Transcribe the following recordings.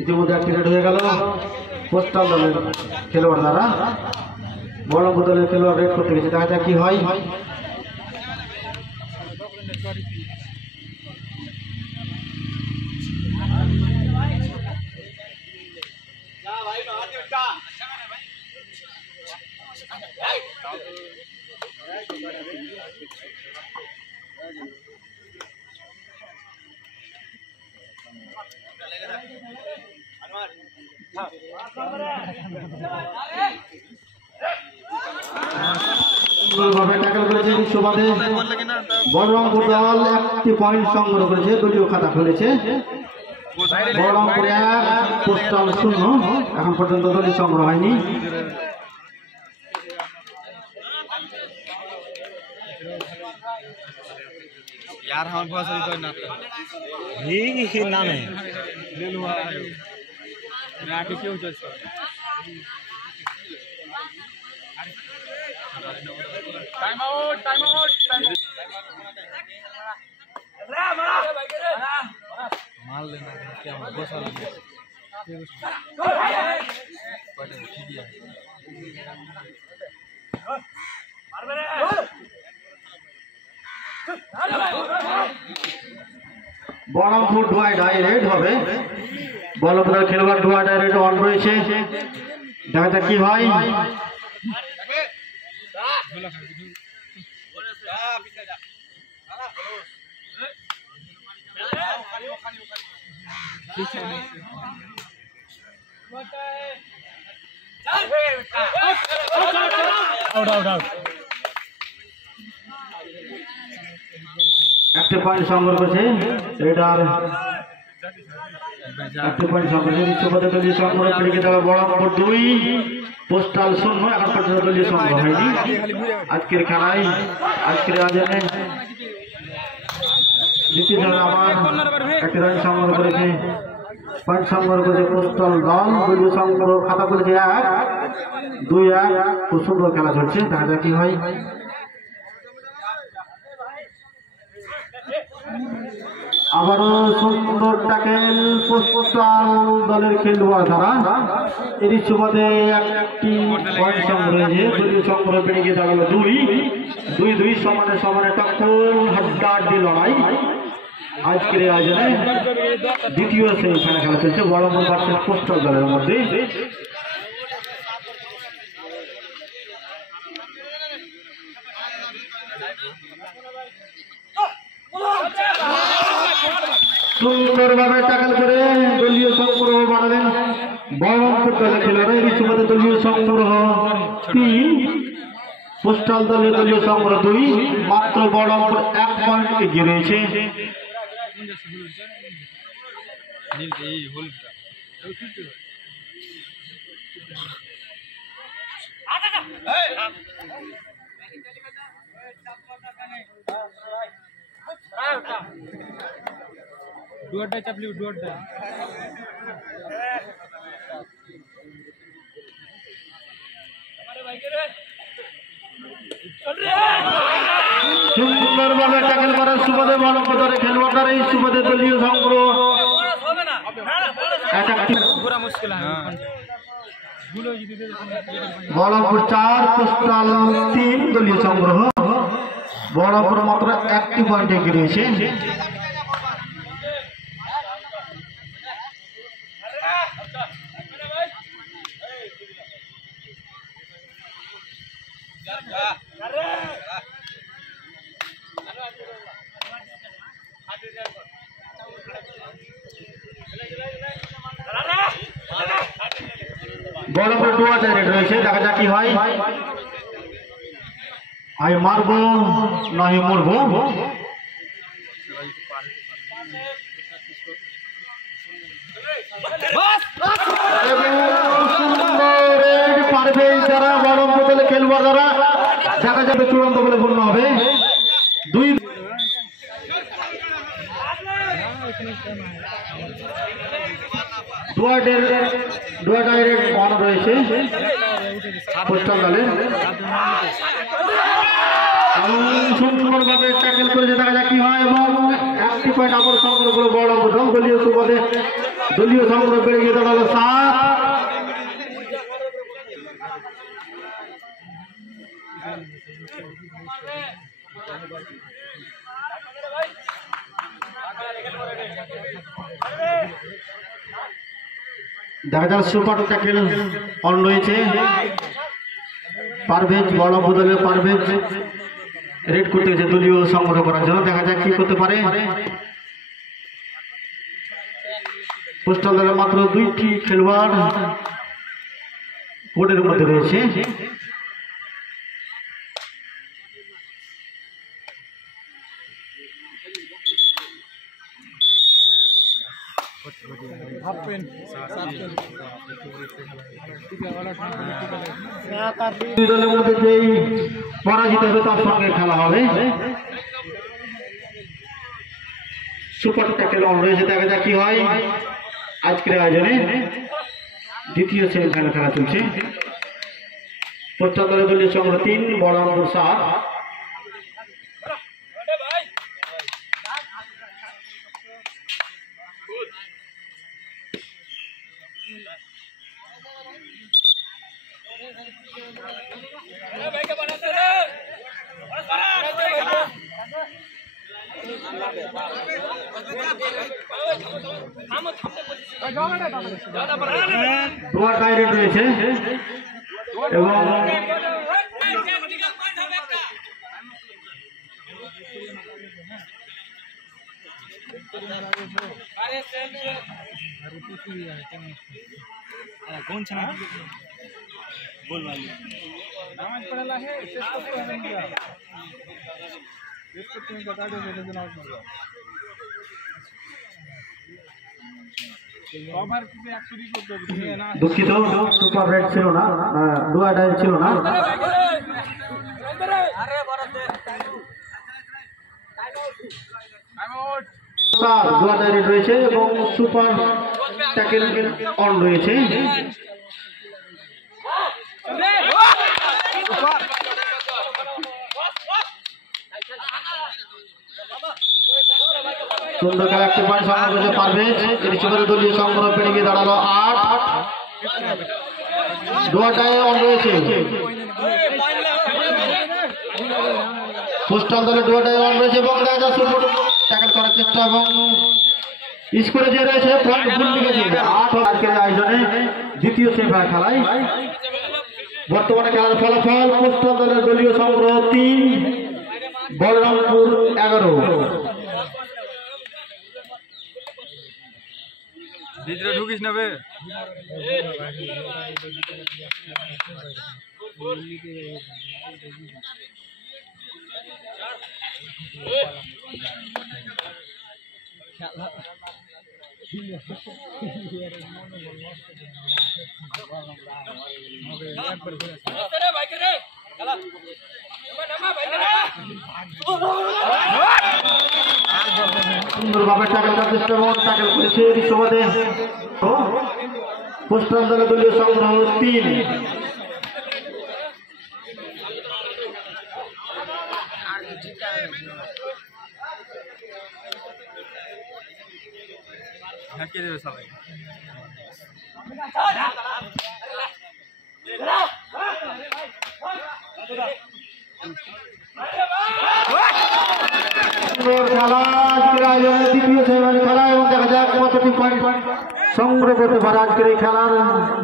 ইতিমধ্যে অ্যাক্টিভেট হয়ে গেল পোস্টাল দলের খেলোয়াড় দ্বারা বহরমপুর দলের খেলোয়াড় রেড করতে গেছে, দেখা যাক কি হয়। বহরমপুর দল একটি পয়েন্ট সংগ্রহ করেছে, দলীয় খাতা খুলেছে। বহরমপুর 1 পোস্টাল 0, এখন পর্যন্ত দলীয় সংগ্রহ হয়নি। यार हम बहुत सारी तो ना ही नाम है ले लो ना के क्यों चल टाइम आउट माल लेना क्या बहुत सारा বহরমপুর ডুয়াই ডাইরেক্ট হবে। বহরমপুরের খেলোয়াড় ডুয়াই ডাইরেক্ট অন রয়েছে, দেখা যাক কি হয়। একটা পয়েন্ট সংগ্রহ করেছে রেডার, একটা পয়েন্ট সংগ্রহ বিশ্বপথে দলীয় সংগ্রহ পেরিয়ে গেল। বহরমপুর 2 পোস্টাল 0, এখন পর্যন্ত দলীয় সংগ্রহ হয়নি আজকের খেলায়। আজকের আয়োজনে দ্বিতীয় দল আবার একটা রান সংগ্রহ করেছে, পয়েন্ট সংগ্রহ করেছে পোস্টাল দল। দলীয় সংগ্রহ খাতা করেছে 1-2-1, খুব সুন্দর খেলা চলছে, দেখা যাক কি হয়। আবারও সুন্দর ট্যাকেল পোস্টাল দলের খেলোয়াড় দ্বারা। এরই সুবাদে একটি পয়েন্ট সংগ্রহ হয়েছে, দলীয় সংগ্রহ বেড়ে গিয়ে দাঁড়ালো 2-2 সমানে টক্কর, হাড্ডাহাড্ডি লড়াই। আজকের আয়োজনে দ্বিতীয় সেমিফাইনাল খেলা চলছে বহরমপুর ভার্সেস পোস্টাল দলের মধ্যে। সুন্দরভাবে ট্যাকেল করে দলীয় সংগ্রহ বাড়ালেন বহরমপুর দলের খেলোয়াড়রা। এই সুবাদে দলীয় সংগ্রহ 3, পোস্টাল দলের দলীয় সংগ্রহ 2, মাত্র বহরমপুর 1 পয়েন্ট এগিয়ে রয়েছে। डुअड्डा चपली डुअड्डा সুন্দরভাবে ট্যাকেল করার সুবাদে বহরমপুর দলের খেলোয়াড়রা এই সুবাদে দলীয় সংগ্রহ पूरा मुश्किल है বহরমপুর 4 পোস্টাল 3 দলীয় সংগ্রহ। বহরমপুর মাত্র একটি পয়েন্ট এগিয়ে রয়েছে। বহরমপুর 2 ডাইরেক্ট রয়েছে, দেখা যাক কি হয়। আমি মারবো নয় মরবো। সুন্দর পারবে যারা বড় বোতলে খেলবার দ্বারা দেখা যাবে চূড়ান্ত বলে গণ্য হবে। দুই ডুয়া ডাইরেক্ট অন রয়েছে পোস্টাল দলে এবং সুন্দরভাবে ট্যাকেল করেছে, দেখা যাক কি হয়। এবং একটি পয়েন্ট আবার সংগ্রহ করে বড় প্রথম দলীয় সুবাদে দলীয় সংগ্রহ বেড়ে গিয়ে দাঁড়ালো 7। দেখা যাক সুপার ট্যাকেল অন রয়েছে। পারভেজ বড় বদলে পারভেজ রেড করতে গেছে দলীয় সংগ্রহ করার জন্য, দেখা যাক কি করতে পারে। পোস্টাল দলের মাত্র 2টি খেলোয়াড় কোর্টের মধ্যে রয়েছে। দুই দলের মধ্যে যেই পরাজিত হবে তার সঙ্গে খেলা হবে। সুপার ট্যাকেল অন রয়েছে, দেখা যাক কি হয়। আজকের আয়োজনে দ্বিতীয় সেমিফাইনাল খেলা চলছে। পোস্টাল দলের দলীয় সংগ্রহ 3, বড়রামপুর 7। ডুয়া ডাইরেক্ট রয়েছে এবং कौन सा बोल वाली नामाज पढ़ला है इसको तो नहीं दिया इसको तुम बता दो मेरे जनाब में কভার কিছু অ্যাকচুয়ালি করতে হবে না। দুঃখিত, সুপার রেড ছিল না, ডুয়া ডাইরেক্ট ছিল না। আরে বড়তে টাইম আউট। ডুয়া ডাইরেক্ট রয়েছে এবং সুপার ট্যাকেল অন রয়েছে। সুন্দর খেলা, একটি পয়েন্ট সংগ্রহ করতে পারবে। এটি চুপের দলীয় সংগ্রহ পেরে গিয়ে দাঁড়ালো 8। ডুয়াটায় অন রয়েছে, পোস্টাল দলের ডুয়াটায় অন রয়েছে এবং দেখা যাচ্ছে ট্যাকেল করার চেষ্টা এবং স্কোরে যে রয়েছে পয়েন্ট ভুল লিখেছে 8। আজকের আয়োজনে দ্বিতীয় সেমিফাইনাল খেলায় বর্তমানে খেলার ফলাফল পোস্টাল দলের দলীয় সংগ্রহ 3, বলরামপুর 11। ভিতরে ঢুকিস না বে। সুন্দরভাবে ট্যাকেল করার চেষ্টা এবং ট্যাকেল করেছে এর সুবাদে পোস্টাল দলের দলীয় সংগ্রহ 3। ঢাকিয়ে দেবে সবাই। খেলা আজকের আয়োজনে দ্বিতীয় সেমিফাইনাল খেলা এবং দেখা যাক কতটি পয়েন্ট সংগ্রহ করতে পারে আজকের এই খেলার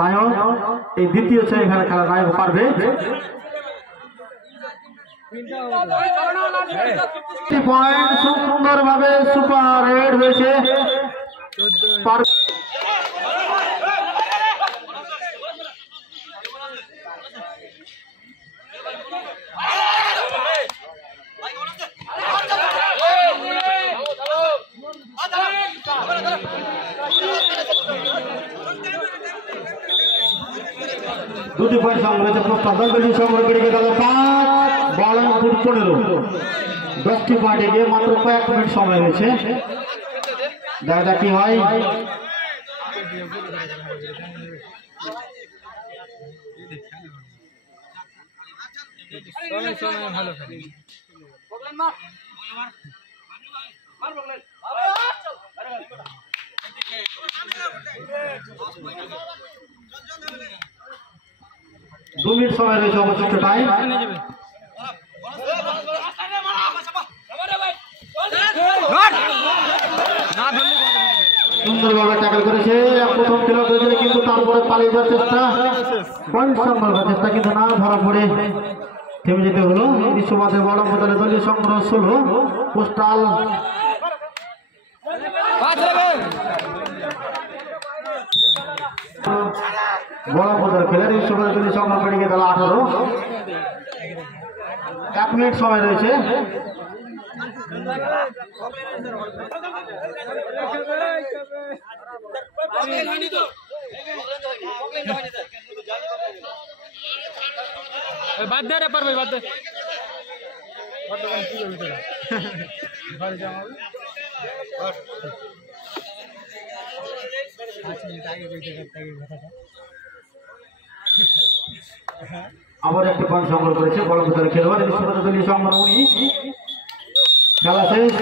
নায়ক, এই দ্বিতীয় সেমিফাইনাল খেলার নায়ক পারবে। পয়েন্ট সুন্দরভাবে সুপার রেড হয়েছে। দুটি পয়েন্ট সংগ্রহ হয়েছে পোস্টাল দল দলীয় সংগ্রহ বেড়ে গেল 5-12-15 10টি পয়েন্টে গিয়ে মাত্র কয়েক মিনিট সময় রয়েছে দেখা কি হয় ভালো খেলে দু মিনিট সময় রয়েছে অবশিষ্ট টাইম সুন্দরভাবে ট্যাকল করেছে প্রথম খেলা হয়েছিল কিন্তু তারপরে পালিয়ে যাওয়ার চেষ্টা পয়েন্ট সংগ্রহের চেষ্টা কিন্তু না ধরা পড়ে থেমে যেতে হলো এই সুবাদে বড় বদলে দলীয় সংগ্রহ 16 পোস্টাল বড় বদল খেলে এই সুবাদে দলীয় সংগ্রহ বেড়ে গেল 18 1 মিনিট সময় রয়েছে বাদ দে রে পার ভাই বাদ দে আবার একটি পয়েন্ট সংগ্রহ করেছে বড় বদল খেলোয়াড় দলীয় সংগ্রহ 19 খেলা শেষ